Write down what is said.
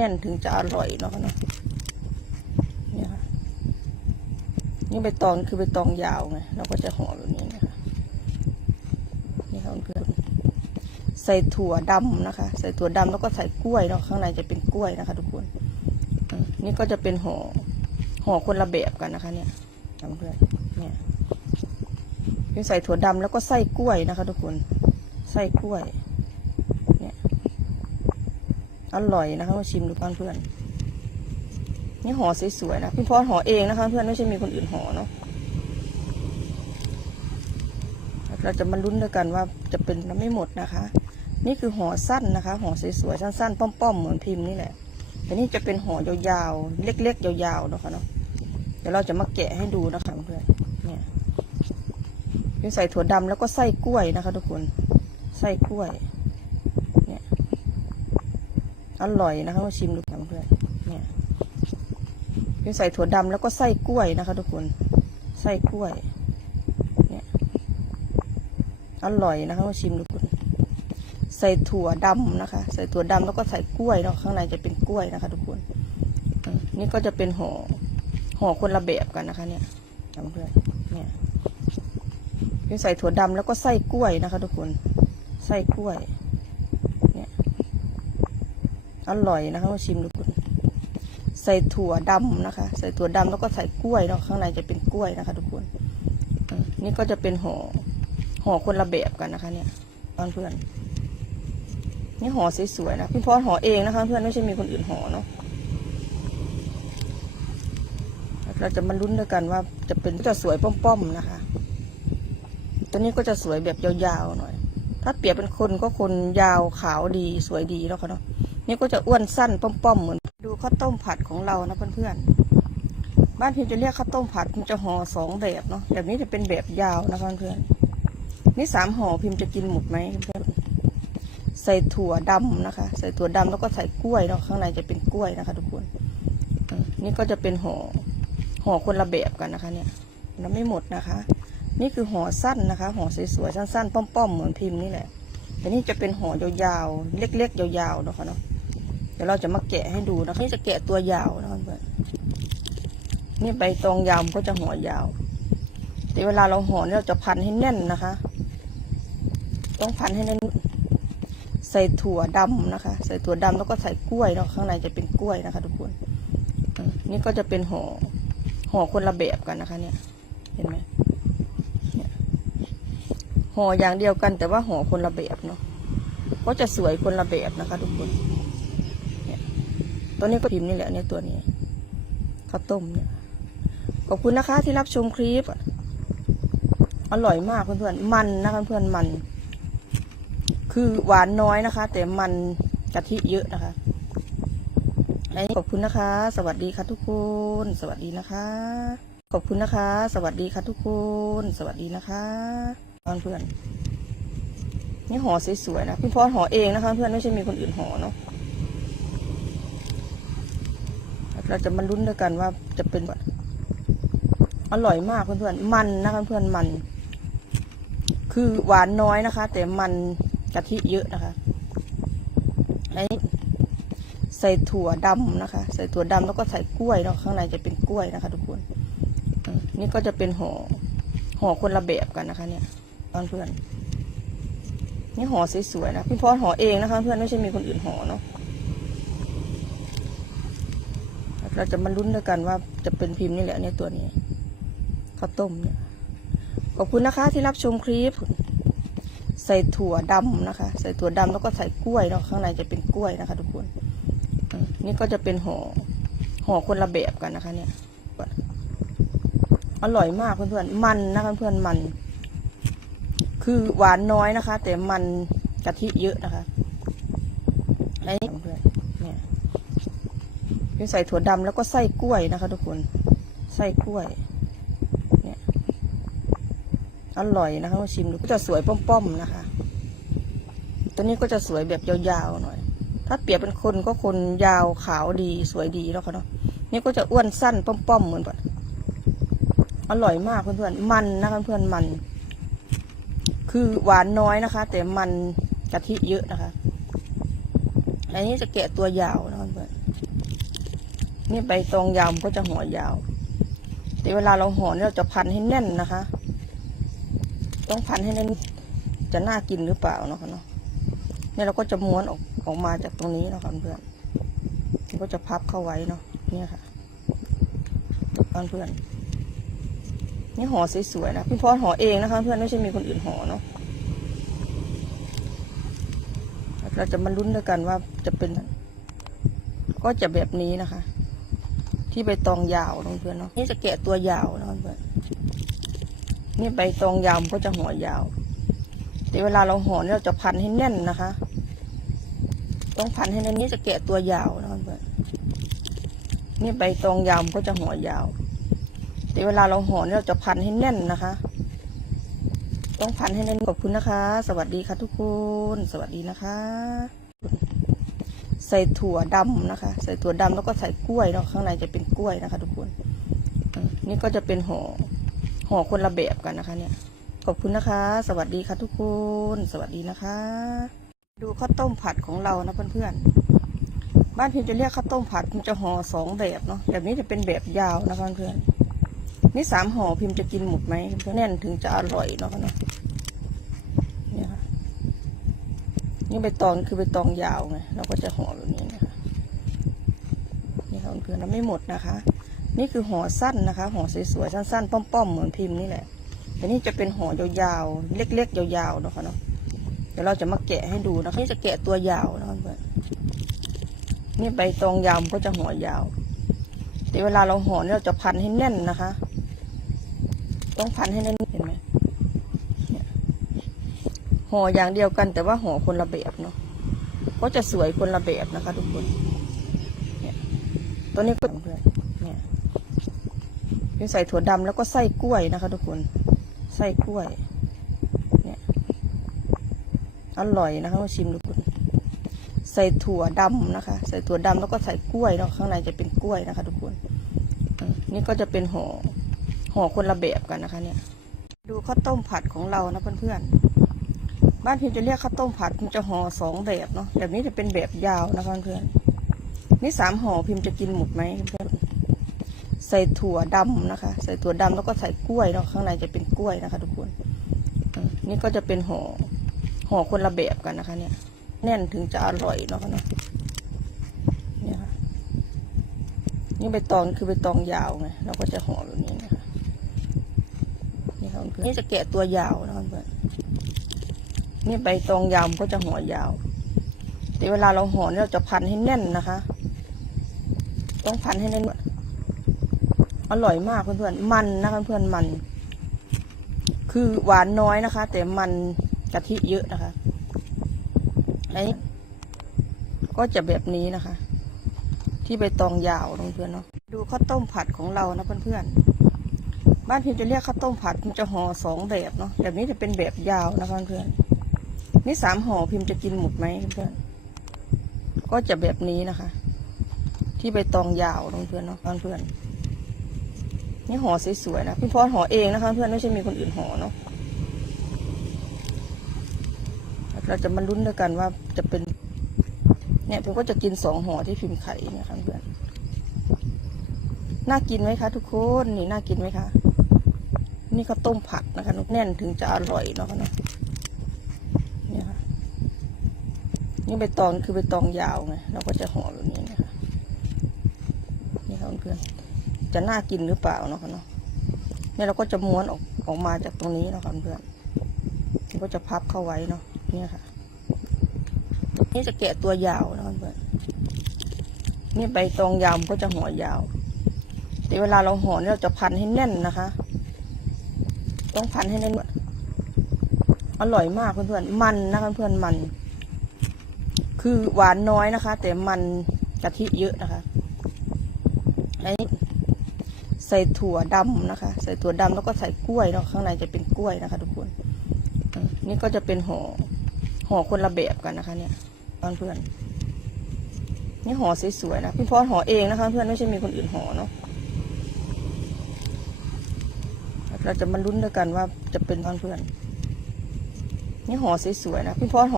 แน่นถึงจะอร่อยเนาะเนาะนี่ค่ะนี่ใบตองคือใบตองยาวไงเราก็จะห่อแบบนี้นะคะนี่ค่ะเพื่อนใส่ถั่วดำนะคะ ใส่ถั่วดำแล้วก็ใส่กล้วยเนาะข้างในจะเป็นกล้วยนะคะ ทุกคนนี่ก็จะเป็นห่อห่อคนละแบบกันนะคะ เนี่ยเพื่อนเนี่ยนี่ใส่ถั่วดำแล้วก็ไส้กล้วยนะคะ ทุกคนไส้กล้วย อร่อยนะคะมาชิมดูกันเพื่อน นี่ห่อสวยๆนะพี่พอห่อเองนะคะ เพื่อนไม่ใช่มีคนอื่นห่อเนาะเราจะมาลุ้นด้วยกันว่าจะเป็นไม่หมดนะคะ นี่คือห่อสั้นนะคะห่อสวยๆสั้นๆ ป้อมๆเหมือนพิมพ์นี่แหละแต่นี่จะเป็นห่อยาวๆเล็กๆยาวๆนะคะเนาะเดี๋ยวเราจะมาแกะให้ดูนะคะเพื่อนเนี่ยนี่ใส่ถั่วดำแล้วก็ไส้กล้วยนะคะ ทุกคนไส้กล้วย อร่อยนะคะมาชิมดูกันเพื่อนเนี่ยนี่ใส่ถั่วดำแล้วก็ไส้กล้วยนะคะ ทุกคนไส้กล้วย เนี่ยอร่อยนะคะมาชิมดูกันใส่ถั่วดำนะคะ ใส่ถั่วดำแล้วก็ใส่กล้วยเนาะข้างในจะเป็นกล้วยนะคะ ทุกคนอืมนี่ก็จะเป็นห่อห่อคนละแบบกันนะคะ เนี่ยเพื่อนเนี่ยนี่ใส่ถั่วดำแล้วก็ไส้กล้วยนะคะ ทุกคนไส้กล้วย อร่อยนะคะมาชิมดูคุณใส่ถั่วดำนะคะ ใส่ถั่วดำแล้วก็ใส่กล้วยเนาะข้างในจะเป็นกล้วยนะคะ ทุกคนนี่ก็จะเป็นห่อห่อคนละแบบกันนะคะ เนี่ยเพื่อนนี่ห่อสวยๆนะพี่พอห่อเองนะคะ เพื่อนไม่ใช่มีคนอื่นห่อเนาะเราจะมาลุ้นด้วยกันว่าจะเป็นจะสวยป้อมๆนะคะ ตัวนี้ก็จะสวยแบบยาวๆหน่อย ถ้าเปรียบเป็นคนก็คนยาวขาวดีสวยดีแล้วค่ะเนาะ นี่ก็จะอ้วนสั้นป้อมๆเหมือนดูข้าวต้มผัดของเรานะเพื่อนๆบ้านพิมจะเรียกข้าวต้มผัดพิมจะห่อสองแบบเนาะแบบนี้จะเป็นแบบยาวนะเพื่อนๆนี่สามห่อพิมจะกินหมดไหมเพื่อนใส่ถั่วดำนะคะ ใส่ถั่วดำแล้วก็ใส่กล้วยเนาะข้างในจะเป็นกล้วยนะคะ ทุกคนอืมนี่ก็จะเป็นห่อห่อคนละแบบกันนะคะ เนี่ยแล้วไม่หมดนะคะ นี่คือห่อสั้นนะคะห่อสวยๆสั้นๆป้อมๆเหมือนพิมพ์นี่แหละแต่นี่จะเป็นห่อยาวๆเล็กๆยาวๆเนาะค่ะเนาะ ดี๋ยวเราจะมาแกะให้ดูนะคะนี่จะแกะตัวยาวนะคะเพื่อนนี่ใบตองยาวมันก็จะห่อยาว แต่เวลาเราห่อเนี่ยเราจะพันให้แน่นนะคะ ต้องพันให้แน่น ใส่ถั่วดำนะคะ ใส่ถั่วดำแล้วก็ใส่กล้วยเนาะข้างในจะเป็นกล้วยนะคะ ทุกคนนี่ก็จะเป็นห่อห่อคนละแบบกันนะคะ เนี่ย เห็นไหมเนี่ยห่ออย่างเดียวกันแต่ว่าห่อคนละแบบเนาะก็จะสวยคนละแบบนะคะ ทุกคน ตัวนี้ก็พิมพ์นี่แหละเนี่ยตัวนี้ข้าวต้มเนี่ย ขอบคุณนะคะที่รับชมคลิป อร่อยมากเพื่อนๆ มันนะคะเพื่อนๆมัน คือหวานน้อยนะคะ แต่มันกะทิเยอะนะคะอันนี้ขอบคุณนะคะ สวัสดีค่ะทุกคน สวัสดีนะคะ ขอบคุณนะคะ สวัสดีค่ะทุกคน สวัสดีนะคะเพื่อนๆนี่ห่อสวยๆนะพี่พอห่อเองนะคะ เพื่อนไม่ใช่มีคนอื่นห่อเนาะ เราจะมาลุ้นด้วยกันว่าจะเป็นแบบอร่อยมากเพื่อนๆ มันนะคะเพื่อนๆมัน คือหวานน้อยนะคะ แต่มันกะทิเยอะนะคะอันนี้ใส่ถั่วดำนะคะ ใส่ถั่วดำแล้วก็ใส่กล้วยเนาะข้างในจะเป็นกล้วยนะคะ ทุกคนนี่ก็จะเป็นห่อห่อคนละแบบกันนะคะ เนี่ยเพื่อนๆนี่ห่อสวยๆนะพี่พอห่อเองนะคะ เพื่อนไม่ใช่มีคนอื่นห่อเนาะ เราจะมาลุ้นด้วยกันว่าจะเป็นพิมพ์นี่แหละเนี่ยตัวนี้ข้าวต้มเนี่ยขอบคุณนะคะที่รับชมคลิป ใส่ถั่วดำนะคะ ใส่ถั่วดำแล้วก็ใส่กล้วยเนาะข้างในจะเป็นกล้วยนะคะ ทุกคนนี่ก็จะเป็นห่อห่อคนละแบบกันนะคะ เนี่ยอร่อยมากเพื่อนๆมันนะคะเพื่อนๆมัน คือหวานน้อยนะคะ แต่มันกะทิเยอะนะคะอันนี้เพื่อ นี่ใส่ถั่วดำแล้วก็ไส้กล้วยนะคะทุกคน ไส้กล้วย เนี่ย อร่อยนะคะมาชิมดูก็จะสวยป้อมๆนะคะ ตัวนี้ก็จะสวยแบบยาวๆหน่อย ถ้าเปรียบเป็นคนก็คนยาวขาวดีสวยดีแล้วค่ะเนาะ นี่ก็จะอ้วนสั้นป้อมๆเหมือนแบบอร่อยมากเพื่อนๆ มันนะคะเพื่อนๆมัน คือหวานน้อยนะคะ แต่มันกะทิเยอะนะคะ อันนี้จะแกะตัวยาวนะคะเพื่อน นี่ใบตองยาวมันก็จะห่อยาว แต่เวลาเราห่อเนี่ยเราจะพันให้แน่นนะคะ ต้องพันให้แน่น จะน่ากินหรือเปล่าเนาะคะเนาะ เนี่ยเราก็จะม้วนออกออกมาจากตรงนี้เนาะคะเพื่อนก็จะพับเข้าไว้เนาะ เนี่ยค่ะเพื่อนนี่ห่อสวยๆนะพี่พรห่อเองนะคะ เพื่อนไม่ใช่มีคนอื่นห่อเนาะเราจะมาลุ้นด้วยกันว่าจะเป็น ก็จะแบบนี้นะคะ ที่ใบตองยาวนะเพื่อนเนาะนี่จะแกะตัวยาวนะเพื่อนนี่ใบตองยาวมันก็จะห่อยาวแต่เวลาเราห่อเนี่ยเราจะพันให้แน่นนะคะ ต้องพันให้แน่นนี่จะแกะตัวยาวนะเพื่อนนี่ใบตองยาวมันก็จะห่อยาวแต่เวลาเราห่อเนี่ยเราจะพันให้แน่นนะคะ ต้องพันให้แน่นขอบคุณนะคะ สวัสดีค่ะทุกคน สวัสดีนะคะ ใส่ถั่วดำนะคะ ใส่ถั่วดำแล้วก็ใส่กล้วยเนาะข้างในจะเป็นกล้วยนะคะ ทุกคนอืมนี่ก็จะเป็นห่อห่อคนละแบบกันนะคะ เนี่ย ขอบคุณนะคะ สวัสดีค่ะทุกคน สวัสดีนะคะ ดูข้าวต้มผัดของเรานะเพื่อนๆบ้านพิมจะเรียกข้าวต้มผัดพิมจะห่อสองแบบเนาะแบบนี้จะเป็นแบบยาวนะคะเพื่อนนี่สามห่อพิมจะกินหมดไหมเพื่อนแน่นถึงจะอร่อยเนาะเนาะเนี่ยค่ะ นี่ใบตองคือใบตองยาวไงเราก็จะห่อแบบนี้นะคะนี่ค่ะเพื่อนเราไม่หมดนะคะ นี่คือห่อสั้นนะคะห่อสวยๆสั้นๆป้อมๆเหมือนพิมพ์นี่แหละอันนี้จะเป็นห่อยาวๆเล็กๆยาวๆนะคะเนาะเดี๋ยวเราจะมาแกะให้ดูนะคะนี่จะแกะตัวยาวนะคะเพื่อนนี่ใบตองยาวมันก็จะห่อยาวแต่เวลาเราห่อเนี่ยเราจะพันให้แน่นนะคะ ต้องพันให้แน่นเห็นไหม ห่ออย่างเดียวกัน แต่ว่าห่อคนละแบบเนาะก็จะสวยคนละแบบนะคะทุกคนเนี่ยตัวนี้ก็เพื่อนเนี่ยเป็นใส่ถั่วดำแล้วก็ไส้กล้วยนะคะ ทุกคนไส้กล้วยเนี่ยอร่อยนะคะมาชิมดูคุณใส่ถั่วดำนะคะ ใส่ถั่วดำแล้วก็ใส่กล้วยเนาะข้างในจะเป็นกล้วยนะคะ ทุกคนอืมนี่ก็จะเป็นห่อห่อคนละแบบกันนะคะ เนี่ย ดูข้าวต้มผัดของเรานะเพื่อนๆ บ้านพิมจะเรียกข้าวต้มผัดพิมจะห่อสองแบบเนาะแบบนี้จะเป็นแบบยาวนะคะเพื่อนนี่สามห่อพิมจะกินหมดไหมเพื่อนใส่ถั่วดำนะคะ ใส่ถั่วดำแล้วก็ใส่กล้วยเนาะข้างในจะเป็นกล้วยนะคะ ทุกคนนี่ก็จะเป็นห่อห่อคนละแบบกันนะคะ เนี่ย แน่นถึงจะอร่อยเนาะเนาะเนี่ยค่ะนี่ใบตองคือใบตองยาวไงเราก็จะห่อแบบนี้นะคะนี่ค่ะเพื่อนนี่จะแกะตัวยาวนะคะเพื่อน นี่ใบตองยาวมันก็จะห่อยาวแต่เวลาเราห่อเนี่ยเราจะพันให้แน่นนะคะ ต้องพันให้แน่นอร่อยมากเพื่อนๆมันนะคะเพื่อนมัน คือหวานน้อยนะคะ แต่มันกะทิเยอะนะคะอันนี้ก็จะแบบนี้นะคะ ที่ใบตองยาวนเพื่อนๆเนาะดูข้าวต้มผัดของเรานะเพื่อนๆบ้านพิมจะเรียกข้าวต้มผัดพิมจะห่อสองแบบเนาะแบบนี้จะเป็นแบบยาวนะคะเพื่อนๆ นี่สามห่อพิมจะกินหมดไหมเพื่อนก็จะแบบนี้นะคะ ที่ใบตองยาวนเพื่อนเนาะเพื่อนนี่ห่อสวยๆนะพี่พรห่อเองนะคะ เพื่อนไม่ใช่มีคนอื่นห่อเนาะเราจะมาลุ้นด้วยกันว่าจะเป็น เนี่ยพิมก็จะกินสองห่อที่พิมพ์ไข่เนี่ยค่ะเพื่อนน่ากินไหมคะ ทุกคนนี่น่ากินไหมคะ นี่ข้าวต้มผัดนะคะแน่นถึงจะอร่อยเนาะเนาะเนี่ยค่ะ นี่ใบตองคือใบตองยาวไงเราก็จะห่อแบบนี้นะคะนี่ค่ะเพื่อนจะน่ากินหรือเปล่าเนาะเนาะเนี่ยเราก็จะม้วนออกออกมาจากตรงนี้เนาะคะเพื่อนก็จะพับเข้าไว้เนาะเนี่ยค่ะ นี่จะแกะตัวยาวนะเพื่อนนี่ใบตองยาวมันก็จะห่อยาว แต่เวลาเราห่อเนี่ยเราจะพันให้แน่นนะคะ ต้องพันให้แน่นอร่อยมากเพื่อนๆมันนะคะเพื่อนๆมัน คือหวานน้อยนะคะ แต่มันกะทิเยอะนะคะอันนี้ใส่ถั่วดำนะคะ ใส่ถั่วดำแล้วก็ใส่กล้วยเนาะข้างในจะเป็นกล้วยนะคะ ทุกคนนี่ก็จะเป็นห่อห่อคนละแบบกันนะคะ เนี่ยเพื่อนนี่ห่อสวยๆนะพี่พรห่อเองนะคะ เพื่อนไม่ใช่มีคนอื่นห่อเนาะเราจะมาลุ้นด้วยกันว่าจะเป็นเพื่อนนี่ห่อสวยๆนะพี่พรห่อ